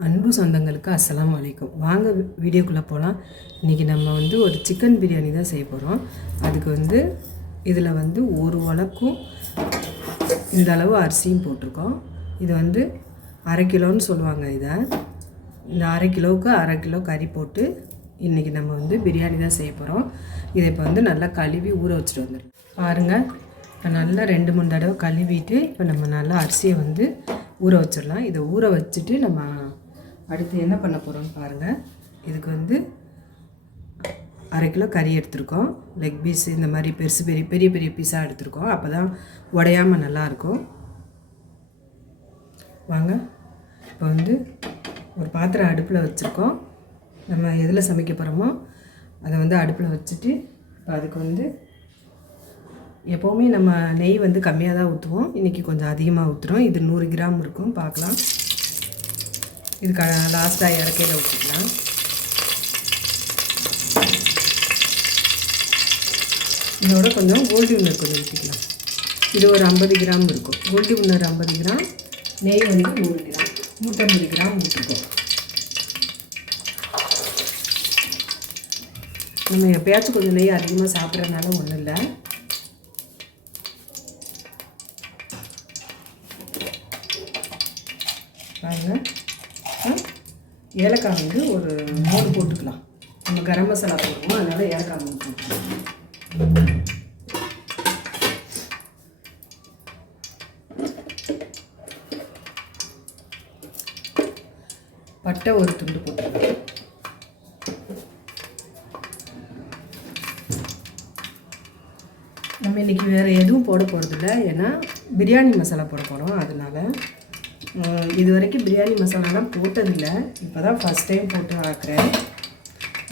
அன்பு சொந்தங்களுக்கு அஸ்ஸலாமு அலைக்கும். வாங்க வீடியோக்குள்ளே போகலாம். இன்றைக்கி நம்ம வந்து ஒரு சிக்கன் பிரியாணி தான் செய்ய போகிறோம். அதுக்கு வந்து இதில் வந்து ஒரு உலக்கும் இந்த அளவு அரிசியும் போட்டிருக்கோம். இது வந்து அரை கிலோன்னு சொல்லுவாங்க. இந்த அரை கிலோவுக்கு அரை கிலோ கறி போட்டு இன்றைக்கி நம்ம வந்து பிரியாணி தான் செய்ய போகிறோம். இதை இப்போ வந்து நல்லா கழுவி ஊற வச்சுட்டு வந்துடலாம். பாருங்கள், இப்போ நல்லா 2-3 தடவை கழுவிட்டு இப்போ நம்ம நல்லா அரிசியை வந்து ஊற வச்சிடலாம். இதை ஊற வச்சுட்டு நம்ம அடுத்து என்ன பண்ண போகிறோம்னு பாருங்கள். இதுக்கு வந்து அரை கிலோ கறி எடுத்துருக்கோம். லெக் பீஸ் இந்த மாதிரி பெரிய பெரிய பீஸாக எடுத்துருக்கோம். அப்போ தான் உடையாமல் நல்லாயிருக்கும். வாங்க, இப்போ வந்து ஒரு பாத்திரம் அடுப்பில் வச்சுருக்கோம். நம்ம எதில் சமைக்க போகிறோமோ அதை வந்து அடுப்பில் வச்சுட்டு இப்போ அதுக்கு வந்து எப்போவுமே நம்ம நெய் வந்து கம்மியாக தான் ஊற்றுவோம். இன்றைக்கி கொஞ்சம் அதிகமாக ஊற்றுறோம். இது 100 கிராம் இருக்கும். பார்க்கலாம். இதுக்கு லாஸ்ட்டாக இறக்கையில் ஊற்றிக்கலாம். இதோட கொஞ்சம் கோல்டு வின்னர் கொஞ்சம் ஊற்றிக்கலாம். இது ஒரு 50 கிராம் இருக்கும். கோல்டு வின்னர் 50 கிராம், நெய் வந்து 100 கிராம், 150 கிராம் ஊற்றிப்போம். நம்ம எப்போயாச்சும் கொஞ்சம் நெய் அதிகமாக சாப்பிட்றதுனால ஒன்றும் இல்லை. பாருங்கள், ஏலக்காய் வந்து ஒரு 3 போட்டுக்கலாம். நம்ம கரம் மசாலா போடுவோம், அதனால் ஏலக்காய் 3 போட்டுக்கலாம். பட்டை ஒரு துண்டு போட்டுக்கலாம். நம்ம இன்றைக்கி வேறு எதுவும் போட போகிறதில்ல, ஏன்னா பிரியாணி மசாலா போட போகிறோம். அதனால் இது வரைக்கும் பிரியாணி மசாலாலாம் போட்டதில்லை. இப்போ தான் ஃபஸ்ட் டைம் போட்டு ஆக்குறேன்.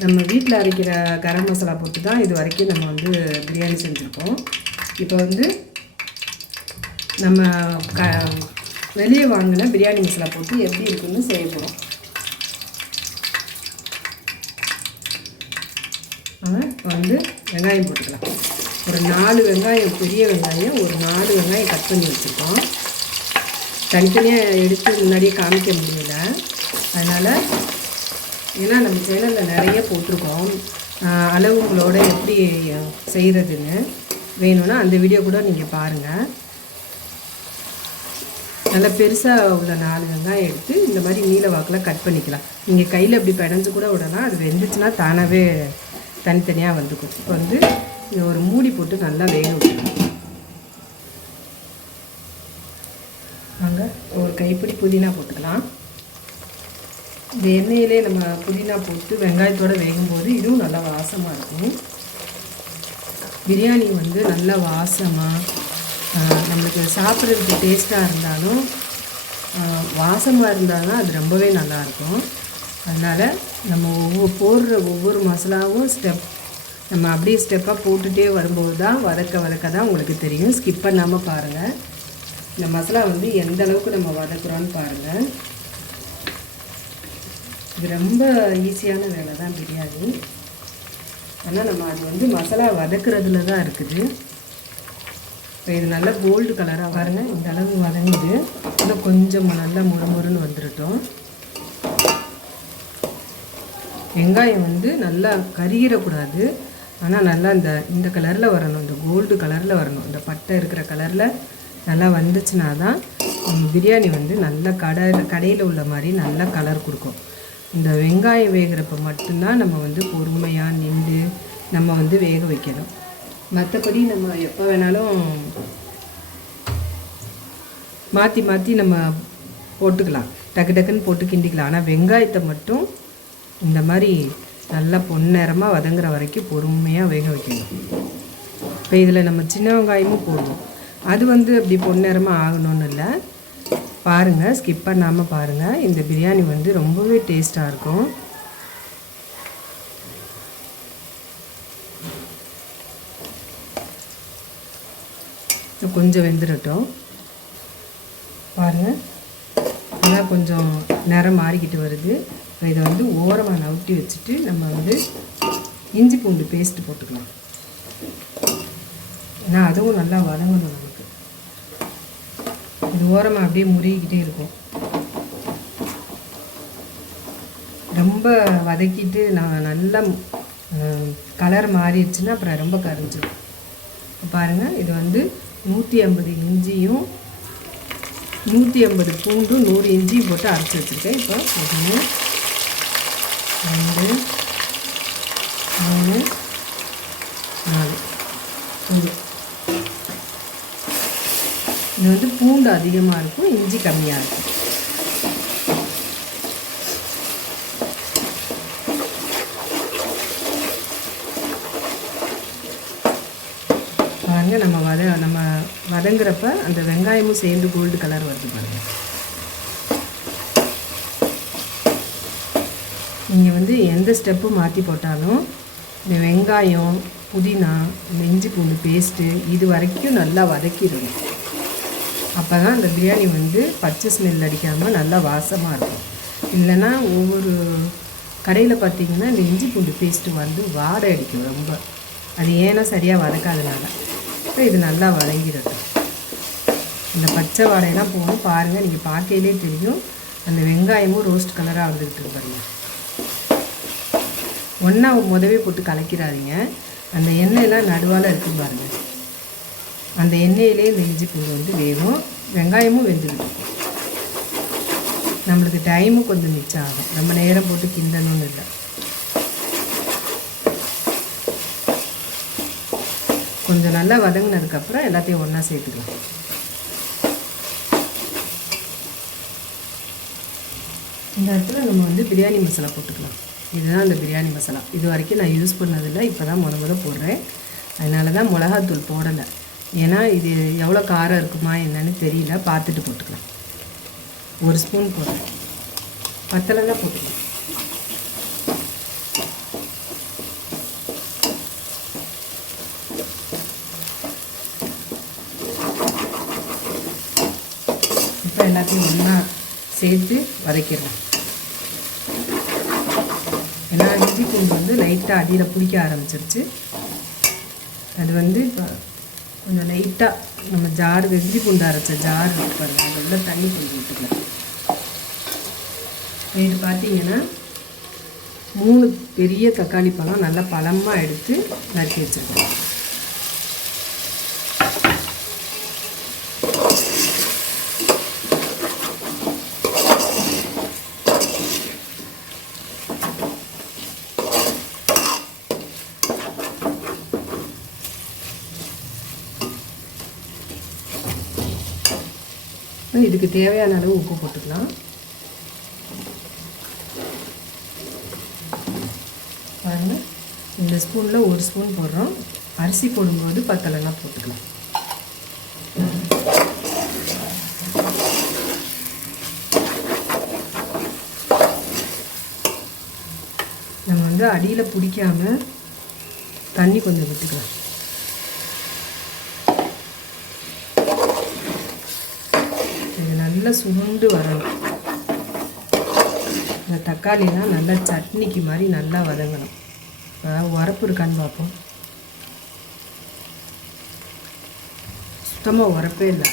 நம்ம வீட்டில் அரைக்கிற கரம் மசாலா போட்டு தான் இது வரைக்கும் நம்ம வந்து பிரியாணி செஞ்சுருக்கோம். இப்போ வந்து நம்ம வெளியே வாங்கின பிரியாணி மசாலா போட்டு எப்படி இருக்குன்னு செய்ய போகிறோம். இப்போ வந்து வெங்காயம் போட்டுக்கலாம். ஒரு 4 வெங்காயம், பெரிய வெங்காயம் ஒரு 4 வெங்காயம் கட் பண்ணி வச்சுருக்கோம். தனித்தனியாக எடுத்து முன்னாடியே காமிக்க முடியல. அதனால் ஏன்னா நம்ம சேனலில் நிறைய போட்டிருக்கோம் அளவுங்களோட எப்படி செய்கிறதுன்னு. வேணும்னா அந்த வீடியோ கூட நீங்கள் பாருங்கள். நல்லா பெருசாக உள்ள 4 வெங்காயம் எடுத்து இந்த மாதிரி நீல வாக்கில் கட் பண்ணிக்கலாம். நீங்கள் கையில் இப்படி பிணைஞ்சு கூட விடலாம். அது வெந்துச்சுன்னா தானாகவே தனித்தனியாக வந்துக்கும். இப்போ வந்து இதை ஒரு மூடி போட்டு நல்லா வேக விட்டுக்கலாம். வாங்க, ஒரு கைப்பிடி புதினா போட்டுக்கலாம். இந்த எண்ணெயிலே நம்ம புதினா போட்டு வெங்காயத்தோடு வேகும்போது இதுவும் நல்லா வாசமாக இருக்கும். பிரியாணி வந்து நல்லா வாசமாக நம்மளுக்கு சாப்பிட்றதுக்கு டேஸ்ட்டாக இருந்தாலும் வாசமாக இருந்தாலும் அது ரொம்பவே நல்லாயிருக்கும். அதனால் நம்ம போடுற ஒவ்வொரு மசாலாவும் நம்ம அப்படியே ஸ்டெப்பாக போட்டுகிட்டே வரும்போது தான் வதக்க தான் உங்களுக்கு தெரியும். ஸ்கிப் பண்ணாமல் பாருங்கள். இந்த மசாலா வந்து எந்த அளவுக்கு நம்ம வதக்குறோன்னு பாருங்கள். இது ரொம்ப ஈஸியான வேலை தான் பிரியாணி. ஆனால் நம்ம அது வந்து மசாலா வதக்குறதுல தான் இருக்குது. இப்போ இது நல்லா கோல்டு கலராக பாருங்கள். இந்த அளவு வதங்குது. இன்னும் கொஞ்சம் நல்லா முறுமுறுன்னு வந்துடட்டும். வெங்காயம் வந்து நல்லா கருகிடக்கூடாது. ஆனால் நல்லா இந்த கலரில் வரணும், இந்த கோல்டு கலரில் வரணும். இந்த பட்டை இருக்கிற கலரில் நல்லா வந்துச்சுன்னா தான் பிரியாணி வந்து நல்லா கடையில் உள்ள மாதிரி நல்லா கலர் கொடுக்கும். இந்த வெங்காயம் வேகிறப்ப மட்டும்தான் நம்ம வந்து பொறுமையாக நின்று நம்ம வந்து வேக வைக்கணும். மற்றபடி நம்ம எப்போ வேணாலும் மாற்றி நம்ம போட்டுக்கலாம், டக்குன்னு போட்டு கிண்டிக்கலாம். ஆனால் வெங்காயத்தை மட்டும் இந்த மாதிரி நல்லா பொன்னிறமாக வதங்குற வரைக்கும் பொறுமையாக வேக வைக்கணும். இப்போ இதில் நம்ம சின்ன வெங்காயமும் போடுவோம். அது வந்து அப்படி பொன்னிறமாக ஆகணும்னு இல்லை. பாருங்கள், ஸ்கிப் பண்ணாமல் பாருங்கள். இந்த பிரியாணி வந்து ரொம்பவே டேஸ்ட்டாக இருக்கும். கொஞ்சம் வெந்துடட்டும். பாருங்கள், அதான் கொஞ்சம் நிறம் மாறிக்கிட்டு வருது. இதை வந்து ஓரமாக நவுட்டி வச்சுட்டு நம்ம வந்து இஞ்சி பூண்டு பேஸ்ட்டு போட்டுக்கலாம். ஏன்னா அதுவும் நல்லா வதங்கணும் நமக்கு. இது ஓரமாக அப்படியே முறிக்கிட்டே இருக்கும். ரொம்ப வதக்கிட்டு நான் நல்லா கலர் மாறிடுச்சுன்னா அப்புறம் ரொம்ப கரிஞ்சிடும். பாருங்கள், இது வந்து 150 இஞ்சியும் 150 பூண்டும் 100 இஞ்சியும் போட்டு அரைச்சி வச்சுருக்கேன். இப்போ 1 2 3 4 பூண்டு. இது வந்து பூண்டு அதிகமாக இருக்கும், இஞ்சி கம்மியாக இருக்கும். பாருங்கள், நம்ம வதங்குறப்ப அந்த வெங்காயமும் சேர்ந்து கோல்டு கலர் வருது பாருங்கள். நீங்கள் வந்து எந்த ஸ்டெப்பு மாற்றி போட்டாலும் இந்த வெங்காயம், புதினா, இந்த இஞ்சி பூண்டு பேஸ்ட்டு இது வரைக்கும் நல்லா வதக்கிடணும். அப்போ தான் அந்த பிரியாணி வந்து பச்சை ஸ்மெல் அடிக்காமல் நல்லா வாசமாக இருக்கும். இல்லைன்னா ஒவ்வொரு கடையில் பார்த்திங்கன்னா இந்த இஞ்சி பூண்டு பேஸ்ட்டு வந்து வாடை அடிக்கும் ரொம்ப. அது ஏன்னா சரியாக வதக்காதனால. இப்போ இது நல்லா வதங்கிடட்டும். இந்த பச்சை வாடையெல்லாம் போகணும். பாருங்கள், நீங்கள் பார்க்கையிலே தெரியும் அந்த வெங்காயமும் ரோஸ்ட் கலராக வந்துக்கிட்டு பாருங்கள். ஒன்றா முதவே போட்டு கலக்கிறாதீங்க. அந்த எண்ணெயெல்லாம் நடுவால் இருக்குது பாருங்கள். அந்த எண்ணெயிலே இந்த இஞ்சி பூண்டு வந்து வேகும், வெங்காயமும் வெந்துக்கிட்டு நம்மளுக்கு டைமும் கொஞ்சம் மிச்சம் ஆகும். நம்ம நேரம் போட்டு கிண்டணும்னு இல்லை. கொஞ்சம் நல்லா வதங்கினதுக்கப்புறம் எல்லாத்தையும் ஒன்றா சேர்த்துக்கலாம். இந்த இடத்துல நம்ம வந்து பிரியாணி மசாலா போட்டுக்கலாம். இதுதான் அந்த பிரியாணி மசாலா. இது வரைக்கும் நான் யூஸ் பண்ணதில்லை, இப்போ தான் முத போடுறேன். அதனால தான் மிளகாத்தூள் போடலை. ஏன்னா இது எவ்வளோ காரம் இருக்குமா என்னன்னு தெரியல, பார்த்துட்டு போட்டுக்கலாம். 1 ஸ்பூன் போடுறேன், பத்தலைன்னா போட்டுக்கலாம். இப்போ எல்லாத்தையும் ஒன்றா சேர்த்து வதக்கிடலாம். ஏன்னா இஞ்சி பூண்டு வந்து லைட்டாக அடியில் பிடிக்க ஆரம்பிச்சிருச்சு. அது வந்து இப்போ கொஞ்சம் லைட்டாக நம்ம ஜார் இஞ்சி பூண்டு அரைச்ச ஜார் இருக்கு பாருங்கள், அது உள்ள தண்ணி கொஞ்சம் விட்டுக்கலாம். இது பார்த்தீங்கன்னா 3 பெரிய தக்காளி பழம் நல்லா பழமாக எடுத்து நறுக்கி வச்சுருக்கேன். இதுக்கு தேவையான அளவு உப்பு போட்டுக்கலாம். பாருங்கள், இந்த ஸ்பூனில் 1 ஸ்பூன் போடுறோம். அரிசி போடும்போது பத்தலைன்னா போட்டுக்கலாம். நம்ம வந்து அடியில் பிடிக்காமல் தண்ணி கொஞ்சம் விட்டுக்கலாம். நல்லா சுருண்டு வரணும். இந்த தக்காளிலாம் நல்லா சட்னிக்கு மாதிரி நல்லா வதங்கணும். உரப்பு இருக்கான்னு பார்ப்போம். சுத்தமாக உரப்பே இல்லை.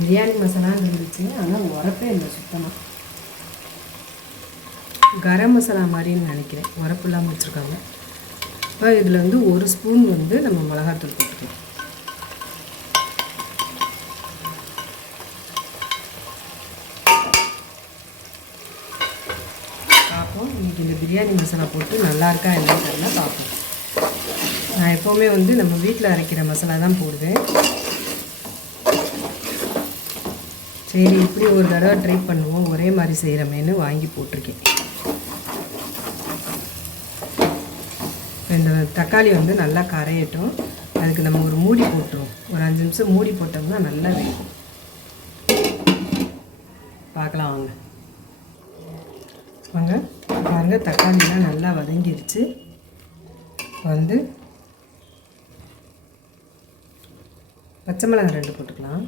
பிரியாணி மசாலான்னு இருந்துச்சு, ஆனால் உரப்பே இல்லை சுத்தமாக. கரம் மசாலா மாதிரின்னு நினைக்கிறேன், உரப்பு இல்லாமல் வச்சுருக்காங்க. இப்போ இதில் வந்து 1 ஸ்பூன் வந்து நம்ம மிளகாத்தூள் போட்டுக்கலாம். இன்றைக்கி இந்த பிரியாணி மசாலா போட்டு நல்லா இருக்கா என்னன்னு தெரியல, பார்ப்போம். நான் எப்போவுமே வந்து நம்ம வீட்டில் அரைக்கிற மசாலா தான் போடுவேன். சரி, இப்படி ஒரு தடவை ட்ரை பண்ணுவோம், ஒரே மாதிரி செய்கிறமேன்னு வாங்கி போட்டிருக்கேன். இந்த தக்காளி வந்து நல்லா கரையட்டும். அதுக்கு நம்ம ஒரு மூடி போட்டுருவோம். ஒரு 5 நிமிஷம் மூடி போட்டோம்னா நல்லா வேகும். பார்க்கலாம் வாங்க. பாருங்கள், தக்காளிலாம் நல்லா வதங்கிடுச்சு. வந்து பச்சை மிளகாய் 2 போட்டுக்கலாம்.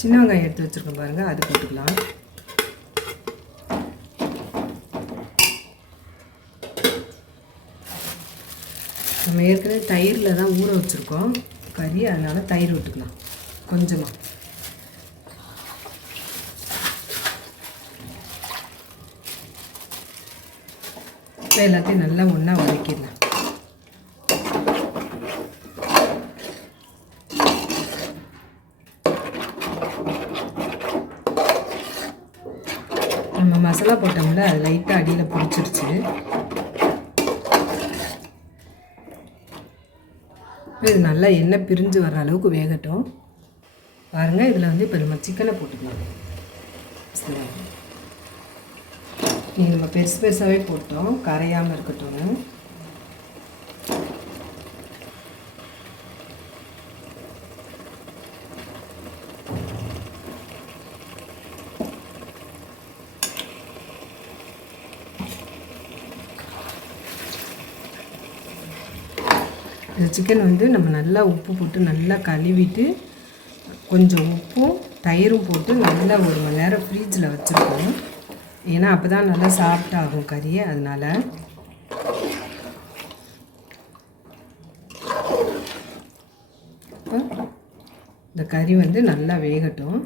சின்ன வெங்காயம் எடுத்து வச்சுருக்கோம் பாருங்கள், அது போட்டுக்கலாம். நம்ம ஏற்கனவே தயிரில் தான் ஊற வச்சுருக்கோம் கறி, அதனால் தயிர் விட்டுக்கலாம் கொஞ்சமாக. எல்லாத்தையும் நல்லா ஒன்றா வதக்கிடலாம். நம்ம மசாலா போட்டோம்ல அது லைட்டாக அடியில் பிடிச்சிருச்சு. இது நல்லா எண்ணெய் பிரிஞ்சு வர்ற அளவுக்கு வேகட்டும். பாருங்கள், இதில் வந்து இப்போ நம்ம சிக்கனை போட்டுக்கலாம். நீங்கள் நம்ம பெருசு பெருசாகவே போட்டோம், கரையாமல் இருக்கட்டும்னு. இந்த சிக்கன் வந்து நம்ம நல்லா உப்பு போட்டு நல்லா கழுவிட்டு கொஞ்சம் உப்பும் தயிரும் போட்டு நல்லா 1 மணி நேரம் ஃப்ரிட்ஜில் வச்சுருக்கோம். ஏன்னா அப்போ தான் நல்லா சாஃப்ட் ஆகும் கறி. அதனால் இந்த கறி வந்து நல்லா வேகட்டும்.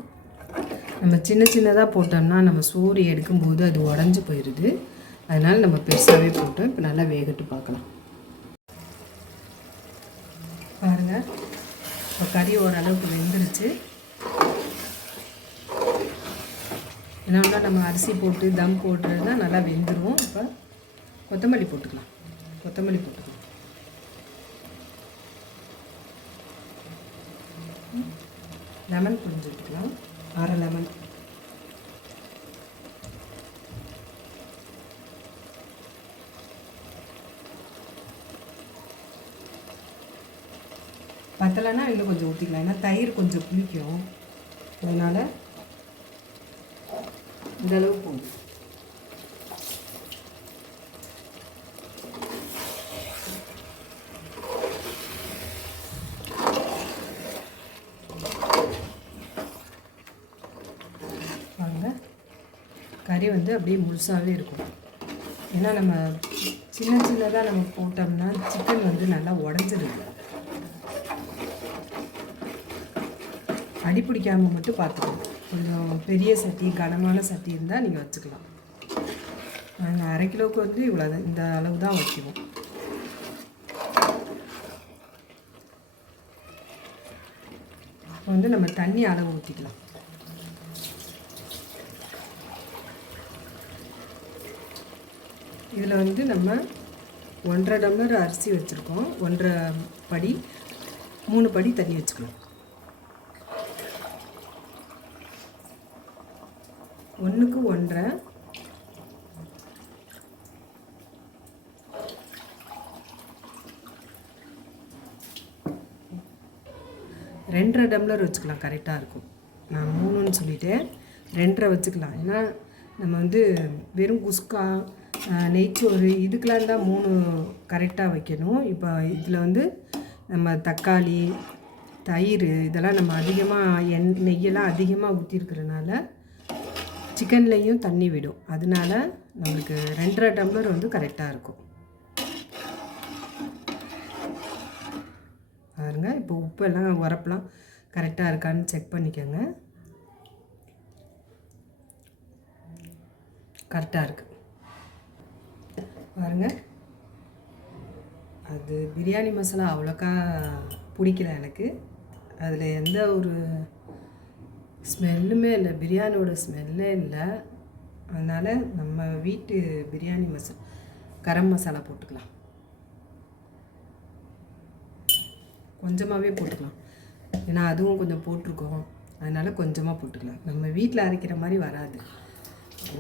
நம்ம சின்ன சின்னதாக போட்டோம்னா நம்ம சோறு எடுக்கும்போது அது உடஞ்சி போயிடுது. அதனால் நம்ம பெருசாகவே போட்டோம். இப்போ நல்லா வேகட்டு பார்க்கலாம். பாருங்கள், இப்போ கறி ஓரளவுக்கு வெந்துருச்சு. என்னன்னா நம்ம அரிசி போட்டு தம் போட்டுறதுனா நல்லா வெந்துடும். இப்போ கொத்தமல்லி போட்டுக்கலாம். லெமன் புழிஞ்சு விட்டுக்கலாம். 1/2 லெமன். பத்தலைன்னா இன்னும் கொஞ்சம் ஊற்றிக்கலாம். ஏன்னா தயிர் கொஞ்சம் புளிக்கும். அதனால் இந்தளவு போகும். பாருங்க, கறி வந்து அப்படியே முழுசாகவே இருக்கும். ஏன்னா நம்ம சின்ன சின்னதாக நம்ம போட்டோம்னா சிக்கன் வந்து நல்லா உடஞ்சிருது. அடி பிடிக்காமல் மட்டும் பார்த்துக்கணும். கொஞ்சம் பெரிய சட்டி, கனமான சட்டி இருந்தால் நீங்கள் வச்சுக்கலாம். நாங்கள் 1/2 கிலோவுக்கு வந்து இவ்வளோ இந்த அளவு தான் வைக்குவோம். இப்போ வந்து நம்ம தண்ணி அளவு ஊற்றிக்கலாம். இதில் வந்து நம்ம 1.5 டம்ளர் அரிசி வச்சுருக்கோம். 1.5 படி 3 படி தண்ணி வச்சுக்கலாம். 1க்கு 1.5. ரெண்டரை டம்ளர் வச்சுக்கலாம், கரெக்டாக இருக்கும். நான் 3ன்னு சொல்லிவிட்டேன், 2.5 வச்சுக்கலாம். ஏன்னா நம்ம வந்து வெறும் குஸ்கா, நெய்ச்சோறு இதுக்கெலாம் தான் 3 கரெக்டாக வைக்கணும். இப்போ இதில் வந்து நம்ம தக்காளி, தயிர் இதெல்லாம் நம்ம அதிகமாக நெய்யெல்லாம் அதிகமாக ஊற்றிருக்கிறதுனால சிக்கன்லேயும் தண்ணி விடும். அதனால நம்மளுக்கு 2.5 டம்ளர் வந்து கரெக்டாக இருக்கும். பாருங்க, இப்போ உப்பெல்லாம் உரப்பெல்லாம் கரெக்டாக இருக்கான்னு செக் பண்ணிக்கோங்க. கரெக்டாக இருக்குது பாருங்கள். அது பிரியாணி மசாலா அவ்வளோக்கா பிடிக்கல எனக்கு. அதில் எந்த ஒரு ஸ்மெல்லுமே இல்லை, பிரியாணியோட ஸ்மெல்லே இல்லை. அதனால் நம்ம வீட்டு பிரியாணி கரம் மசாலா போட்டுக்கலாம். கொஞ்சமாகவே போட்டுக்கலாம், ஏன்னா அதுவும் கொஞ்சம் போட்டிருக்கோம். அதனால் கொஞ்சமாக போட்டுக்கலாம். நம்ம வீட்டில் அரைக்கிற மாதிரி வராது.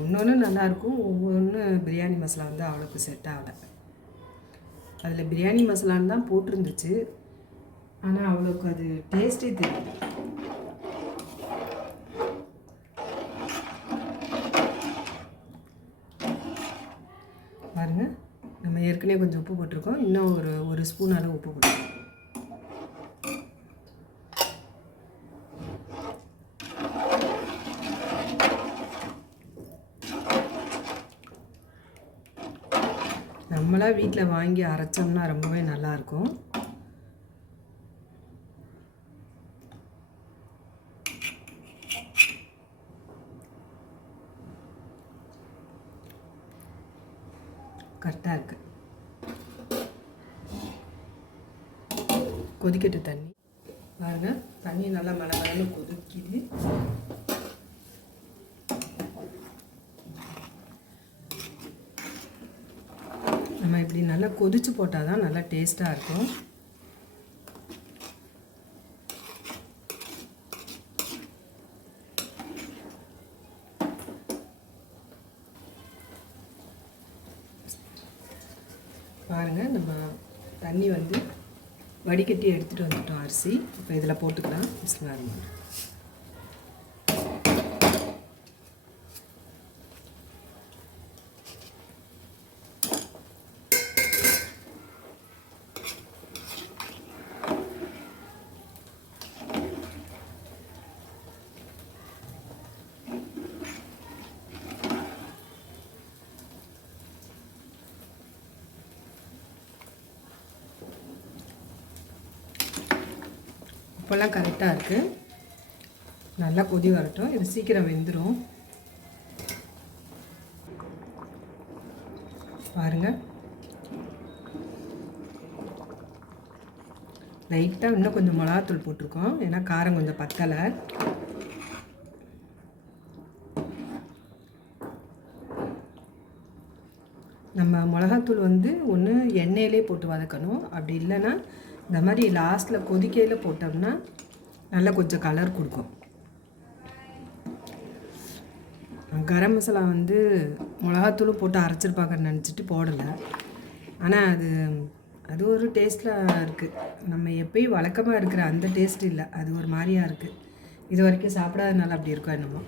ஒன்று நல்லாயிருக்கும், ஒவ்வொன்று பிரியாணி மசாலா வந்து அவ்வளோக்கு செட் ஆகலை. அதில் பிரியாணி மசாலான்னு தான் போட்டிருந்துச்சு, ஆனால் அவ்வளோக்கு அது டேஸ்ட்டே தெரியல. பாருங்கள், நம்ம ஏற்கனவே கொஞ்சம் உப்பு போட்டிருக்கோம். இன்னும் ஒரு ஸ்பூன் அளவு உப்பு போட்டிருக்கோம். நம்மளாக வீட்டில் வாங்கி அரைச்சோம்னா ரொம்பவே நல்லாயிருக்கும். கரெக்டாக கரெக்டாக இருக்குது. கொதிக்கட்டு தண்ணி பாருங்கள், தண்ணி நல்லா மழை கொதிக்குது. நம்ம இப்படி நல்லா கொதிச்சு போட்டால் தான் நல்லா டேஸ்ட்டாக இருக்கும். பாருங்கள், நம்ம தண்ணி வந்து வடிகட்டி எடுத்துகிட்டு வந்துட்டோம் அரிசி. இப்போ இதில் போட்டுக்கலாம். பிஸ்மில்லாஹ். இப்போல்லாம் கரெக்டாக இருக்குது. நல்லா கொதி வரட்டும். இது சீக்கிரம் வெந்துடும். பாருங்கள், லைட்டாக இன்னும் கொஞ்சம் மிளகாத்தூள் போட்டிருக்கோம், ஏன்னா காரம் கொஞ்சம் பத்தலை. நம்ம மிளகாத்தூள் வந்து ஒன்று எண்ணெயிலே போட்டு வதக்கணும், அப்படி இல்லைன்னா இந்த மாதிரி லாஸ்ட்டில் கொதிக்கையில் போட்டோம்னா நல்லா கொஞ்சம் கலர் கொடுக்கும். கரம் மசாலா வந்து மிளகாத்தூளும் போட்டு அரைச்சிருப்பாங்கன்னு நினச்சிட்டு போடலை. ஆனால் அது ஒரு டேஸ்ட்டில் இருக்குது. நம்ம எப்பயும் வழக்கமாக இருக்கிற அந்த டேஸ்ட் இல்லை, அது ஒரு மாதிரியாக இருக்குது. இது வரைக்கும் சாப்பிடாதனால அப்படி இருக்கோ என்னமோ.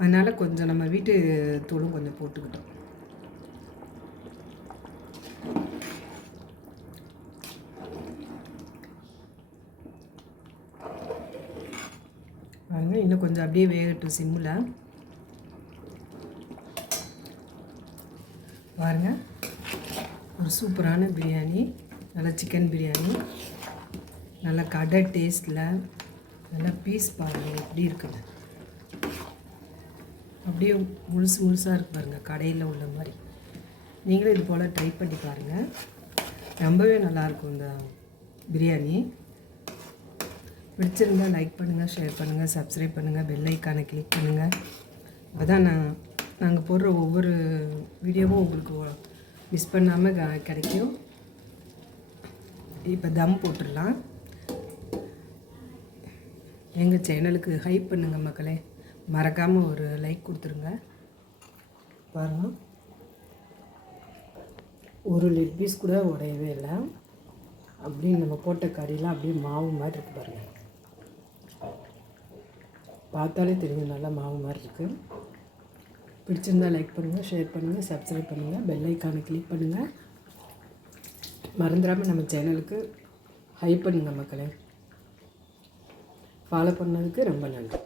அதனால் கொஞ்சம் நம்ம வீட்டு தூளும் கொஞ்சம் போட்டுக்கிட்டோம். பாருங்கள், இன்னும் கொஞ்சம் அப்படியே வேகட்டும் சிம்மில். பாருங்கள், ஒரு சூப்பரான பிரியாணி, நல்லா சிக்கன் பிரியாணி, நல்லா கடை டேஸ்ட்டில், நல்லா பீஸ் பாருங்கள் எப்படி இருக்குங்க. அப்படியே முழுசாக இருக்கு பாருங்கள், கடையில் உள்ள மாதிரி. நீங்களும் இது போல் ட்ரை பண்ணி பாருங்கள். ரொம்பவே நல்லாயிருக்கும் இந்த பிரியாணி. பிடிச்சிருந்தால் லைக் பண்ணுங்கள், ஷேர் பண்ணுங்கள், சப்ஸ்கிரைப் பண்ணுங்கள், பெல் ஐக்கானை கிளிக் பண்ணுங்கள். அப்போ தான் நாங்கள் போடுற ஒவ்வொரு வீடியோவும் உங்களுக்கு மிஸ் பண்ணாமல் கிடைக்கும். இப்போ தம் போட்டுடலாம். எங்கள் சேனலுக்கு ஹைப் பண்ணுங்கள் மக்களே. மறக்காமல் ஒரு லைக் கொடுத்துருங்க. பாருங்கள், ஒரு லெக் பீஸ் கூட உடையவே இல்லை. அப்படியே நம்ம போட்ட கறிலாம் அப்படியே மாவு மாதிரி இருக்குது பாருங்கள். பார்த்தாலே தெரியும், நல்லா மாவு மாதிரி இருக்குது. பிடிச்சிருந்தால் லைக் பண்ணுங்கள், ஷேர் பண்ணுங்கள், சப்ஸ்கிரைப் பண்ணுங்கள், பெல் ஐக்கானை கிளிக் பண்ணுங்கள். மறந்துடாமல் நம்ம சேனலுக்கு ஹைப் பண்ணுங்கள் மக்களே. ஃபாலோ பண்ணதுக்கு ரொம்ப நன்றி.